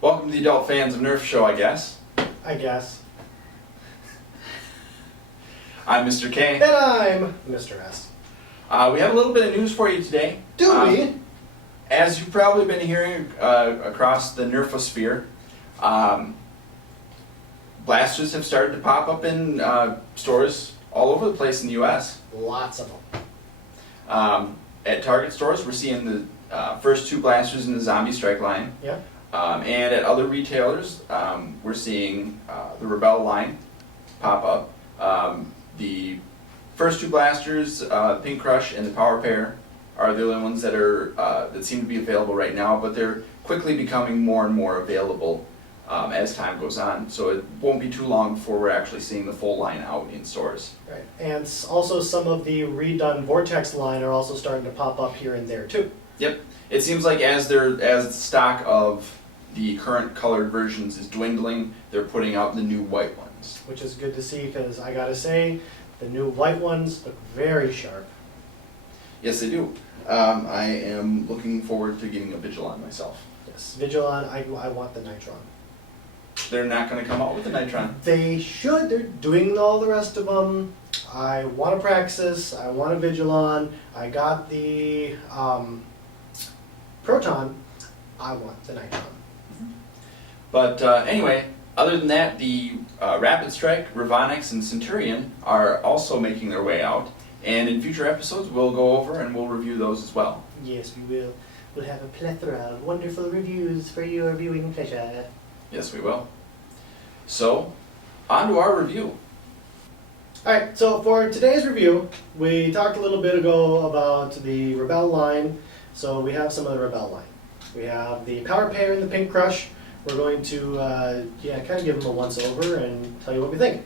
Welcome to the Adult Fans of Nerf Show, I guess. I guess. I'm Mr. K. And I'm Mr. S. We have a little bit of news for you today. Do we? As you've probably been hearing across the Nerfosphere, blasters have started to pop up in stores all over the place in the U.S. Lots of them. At Target stores, we're seeing the first two blasters in the Zombie Strike line. Yeah. And at other retailers, we're seeing the Rebelle line pop up. The first two blasters, Pink Crush and the Power Pair, are the only ones that are that seem to be available right now, but they're quickly becoming more and more available as time goes on. So it won't be too long before we're actually seeing the full line out in stores. Right. And also some of the redone Vortex line are also starting to pop up here and there too. Yep. It seems like as the stock of the current colored versions is dwindling, they're putting out the new white ones. Which is good to see because I gotta say, the new white ones look very sharp. Yes, they do. I am looking forward to getting a Vigilon myself. Yes. Vigilon, I want the Nitron. They're not going to come out with the Nitron. They should. They're doing all the rest of them. I want a Praxis. I want a Vigilon. I got the Proton. I want the Nitron. But anyway, other than that, the Rapid Strike, Revonix, and Centurion are also making their way out. And in future episodes, we'll go over and we'll review those as well. Yes, we will. We'll have a plethora of wonderful reviews for your viewing pleasure. Yes, we will. So, on to our review. Alright, so for today's review, we talked a little bit ago about the Rebelle line. So we have some of the Rebelle line. We have the Power Pair and the Pink Crush. We're going to kind of give them a once-over and tell you what we think.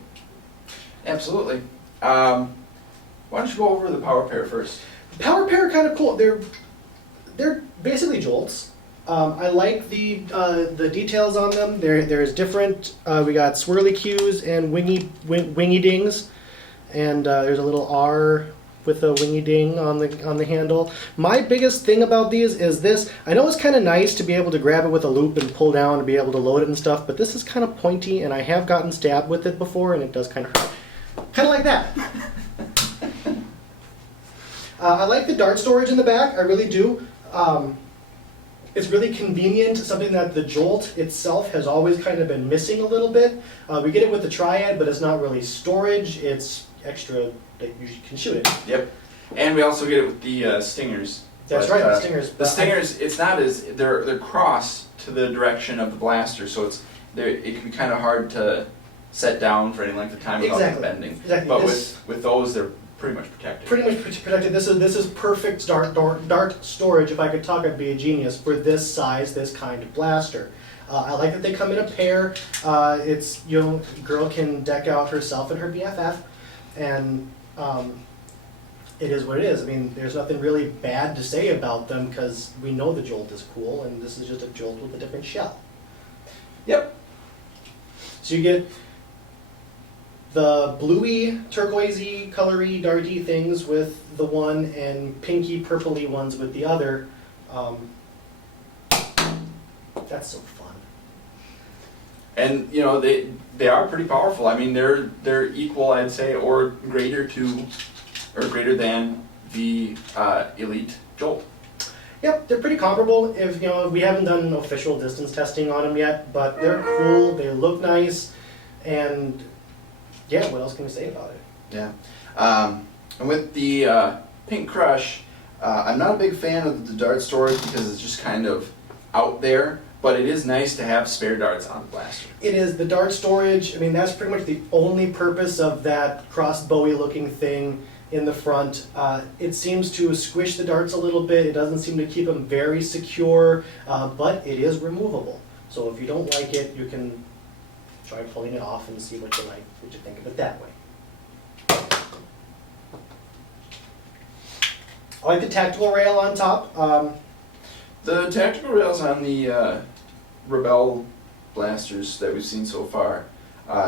Absolutely. Why don't you go over the Power Pair first? The Power Pair are kind of cool. They're basically jolts. I like the details on them. There's different. We got swirly cues and wingy dings, and there's a little R with a wingy ding on the handle. My biggest thing about these is this. I know it's kind of nice to be able to grab it with a loop and pull down and be able to load it and stuff, but this is kind of pointy, and I have gotten stabbed with it before, and it does kind of hurt. Kind of like that. I like the dart storage in the back. I really do. It's really convenient, something that the Jolt itself has always kind of been missing a little bit. We get it with the Triad, but it's not really storage. It's extra that you can shoot it. Yep. And we also get it with the Stingers. That's right, the Stingers. The Stingers, it's not as, they're cross to the direction of the blaster, so it can be kind of hard to set down for any length of time without them bending. Exactly. But with those, they're pretty much protected. Pretty much protected. This is perfect dart storage. If I could talk, I'd be a genius for this size, this kind of blaster. I like that they come in a pair. It's, girl can deck out herself and her BFF, and it is what it is. I mean, there's nothing really bad to say about them because we know the Jolt is cool, and this is just a Jolt with a different shell. Yep. So you get the bluey, turquoisey, colory, darty things with the one, and pinky, purpley ones with the other. That's so fun. And they are pretty powerful. I mean, they're equal, I'd say, or greater than the Elite Jolt. Yep, they're pretty comparable. If we haven't done official distance testing on them yet, but they're cool. They look nice, and yeah, what else can we say about it? Yeah. And with the Pink Crush, I'm not a big fan of the dart storage because it's just kind of out there, but it is nice to have spare darts on the blaster. It is. The dart storage, I mean, that's pretty much the only purpose of that crossbowy looking thing in the front. It seems to squish the darts a little bit. It doesn't seem to keep them very secure, but it is removable. So if you don't like it, you can try pulling it off and see what you think of it that way. I like the tactical rail on top. The tactical rails on the Rebelle blasters that we've seen so far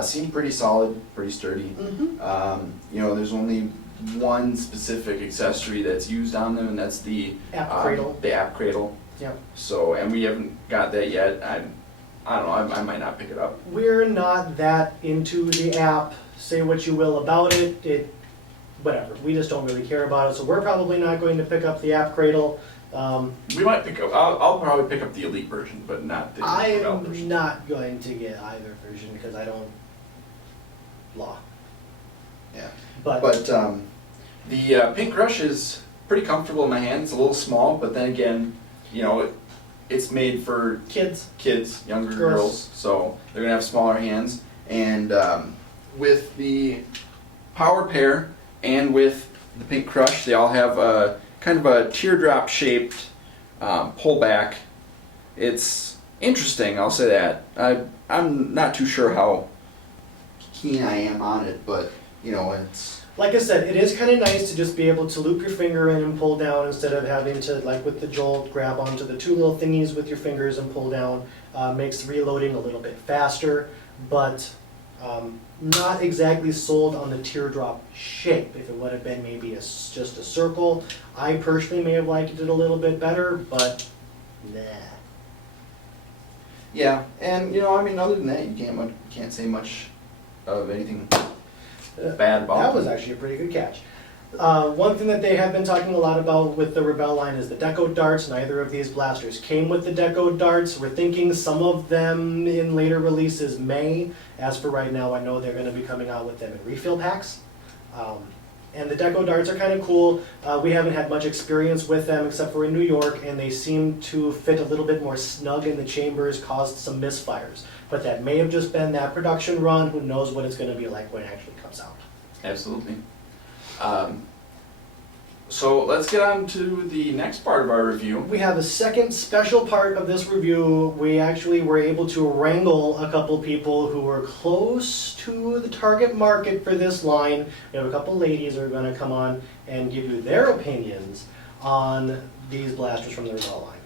seem pretty solid, pretty sturdy. Mm-hmm. There's only one specific accessory that's used on them, and that's the App cradle. The app cradle. Yep. So, and we haven't got that yet. I don't know, I might not pick it up. We're not that into the app. Say what you will about it. Whatever. We just don't really care about it. So we're probably not going to pick up the app Cradle. We might pick up, I'll probably pick up the Elite version, but not the Rebelle version. I'm not going to get either version because I don't law. Yeah. But The Pink Crush is pretty comfortable in my hand. It's a little small, but then again, you know, it's made for kids, younger girls, so they're gonna have smaller hands. And with the Power Pair and with the Pink Crush, they all have a kind of a teardrop shaped pullback. It's interesting, I'll say that. I'm not too sure how keen I am on it, but you know, it's... Like I said, it is kind of nice to just be able to loop your finger in and pull down instead of having to, like with the Jolt, grab onto the two little thingies with your fingers and pull down. Makes reloading a little bit faster, but not exactly sold on the teardrop shape. If it would have been maybe just a circle, I personally may have liked it a little bit better, but nah. Yeah, and you know, I mean, other than that, you can't say much of anything bad about That was them. actually a pretty good catch. One thing that they have been talking a lot about with the Rebelle line is the deco darts. Neither of these blasters came with the deco darts. We're thinking some of them in later releases may. As for right now, I know they're going to be coming out with them in refill packs. And the deco darts are kind of cool. We haven't had much experience with them except for in New York, and they seem to fit a little bit more snug in the chambers, caused some misfires. But that may have just been that production run. Who knows what it's going to be like when it actually comes out. Absolutely. So let's get on to the next part of our review. We have a second special part of this review. We actually were able to wrangle a couple people who were close to the target market for this line. We have a couple ladies who are going to come on and give you their opinions on these blasters from the Rebelle line.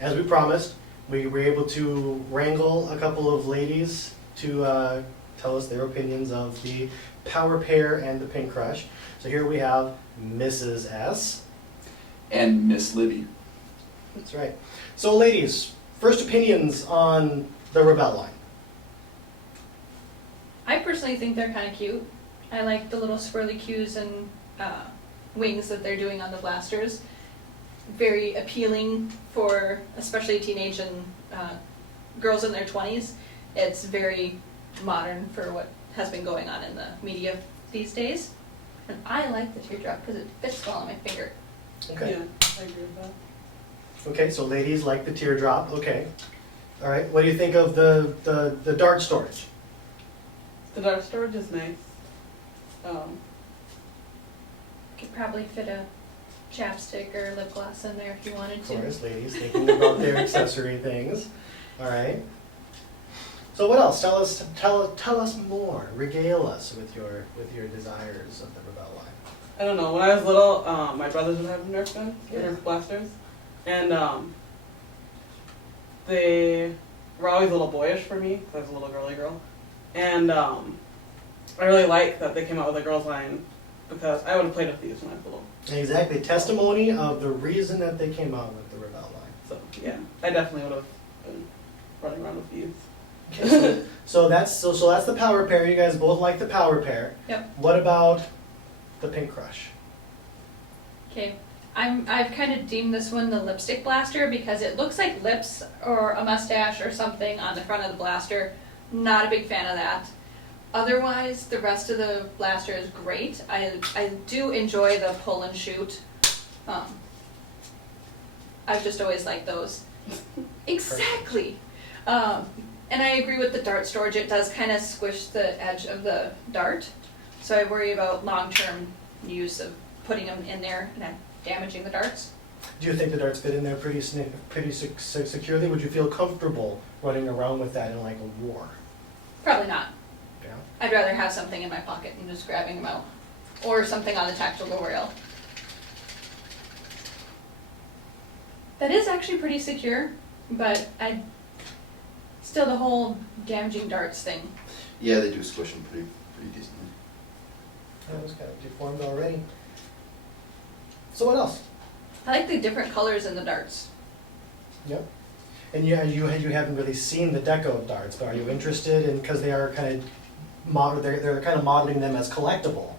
As we promised, we were able to wrangle a couple of ladies to tell us their opinions of the Power Pair and the Pink Crush. So here we have Mrs. S. And Miss Libby. That's right. So ladies, first opinions on the Rebelle line. I personally think they're kind of cute. I like the little swirly cues and wings that they're doing on the blasters. Very appealing for especially teenage and girls in their 20s. It's very modern for what has been going on in the media these days. And I like the teardrop because it fits well on my finger. Okay. Yeah, I agree with that. Okay, so ladies like the teardrop. Okay. All right. What do you think of the dart storage? The dark storage is nice. Could probably fit a chapstick or lip gloss in there if you wanted Of to. course, ladies thinking about their accessory things. All right. So what else? Tell us more. Regale us with your desires of the Rebelle line. I don't know. When I was little, my brothers would have Nerf guns, Nerf blasters, and they were always a little boyish for me because I was a little girly girl. And I really like that they came out with a girls line because I would have played with these when I was little. Exactly. Testimony of the reason that they came out with the Rebelle line. So yeah, I definitely would have been running around with these. Okay, so that's the Power Pair. You guys both like the Power Pair. Yep. What about the Pink Crush? Okay. I've kind of deemed this one the lipstick blaster because it looks like lips or a mustache or something on the front of the blaster. Not a big fan of that. Otherwise, the rest of the blaster is great. I do enjoy the pull and shoot. I've just always liked those. Exactly. And I agree with the dart storage. It does kind of squish the edge of the dart. So I worry about long-term use of putting them in there and then damaging the darts. Do you think the darts fit in there pretty securely? Would you feel comfortable running around with that in like a war? Probably not. Yeah. I'd rather have something in my pocket and just grabbing them out. Or something on the tactical rail. That is actually pretty secure, but still the whole damaging darts thing. Yeah, they do squish them pretty decently. That was kind of deformed already. So what else? I like the different colors in the darts. Yep. And you haven't really seen the deco darts, but are you interested in, because they are kind of they're kind of modeling them as collectible.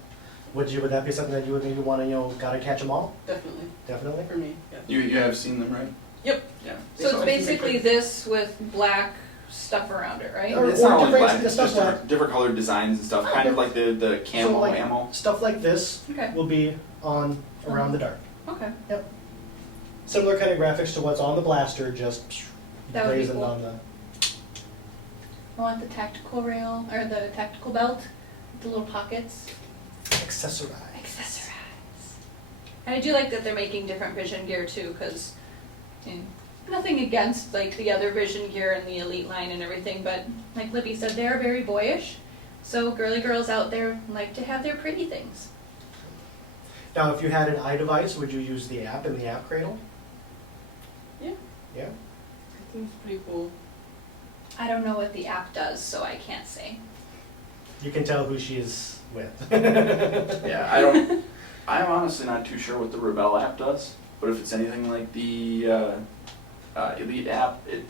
Would that be something that you would maybe want to, gotta catch them all? Definitely. Definitely. For me, yeah. You have seen them, right? Yep. Yeah. So it's basically this with black stuff around it, right? Or It's not only different- black, it's stuff just like- different colored designs and stuff, Oh, kind of like the camo So, like, ammo. Stuff like this Okay, will be on around the dart. okay. Similar kind of graphics to what's on the blaster, just That would be blazoned cool. on the. I want the tactical rail, or the tactical belt, with the little pockets. Accessorize. Accessorize. And I do like that they're making different vision gear too, because nothing against like the other vision gear and the elite line and everything, but like Libby said, they're very boyish. So girly girls out there like to have their pretty things. Now, if you had an iDevice, would you use the app in the app cradle? Yeah. Yeah. It seems pretty cool. I don't know what the app does, so I can't say. You can tell who she is with. Yeah, I'm honestly not too sure what the Rebelle app does, but if it's anything like the Elite app, it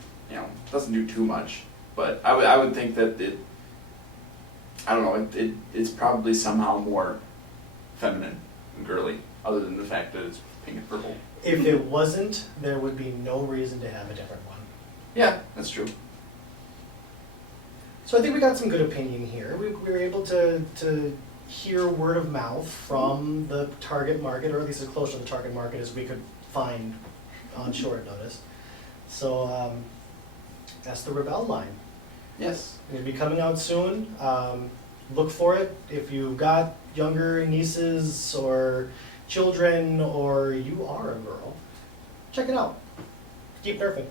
doesn't do too much. But I would think that I don't know, it's probably somehow more feminine and girly, other than the fact that it's pink and purple. If it wasn't, there would be no reason to have a different one. Yeah, that's true. So I think we got some good opinion here. We were able to hear word of mouth from the target market, or at least as close to the target market as we could find on short notice. So that's the Rebelle line. Yes. It'll be coming out soon. Look for it. If you've got younger nieces or children, or you are a girl, check it out. Keep nerfing.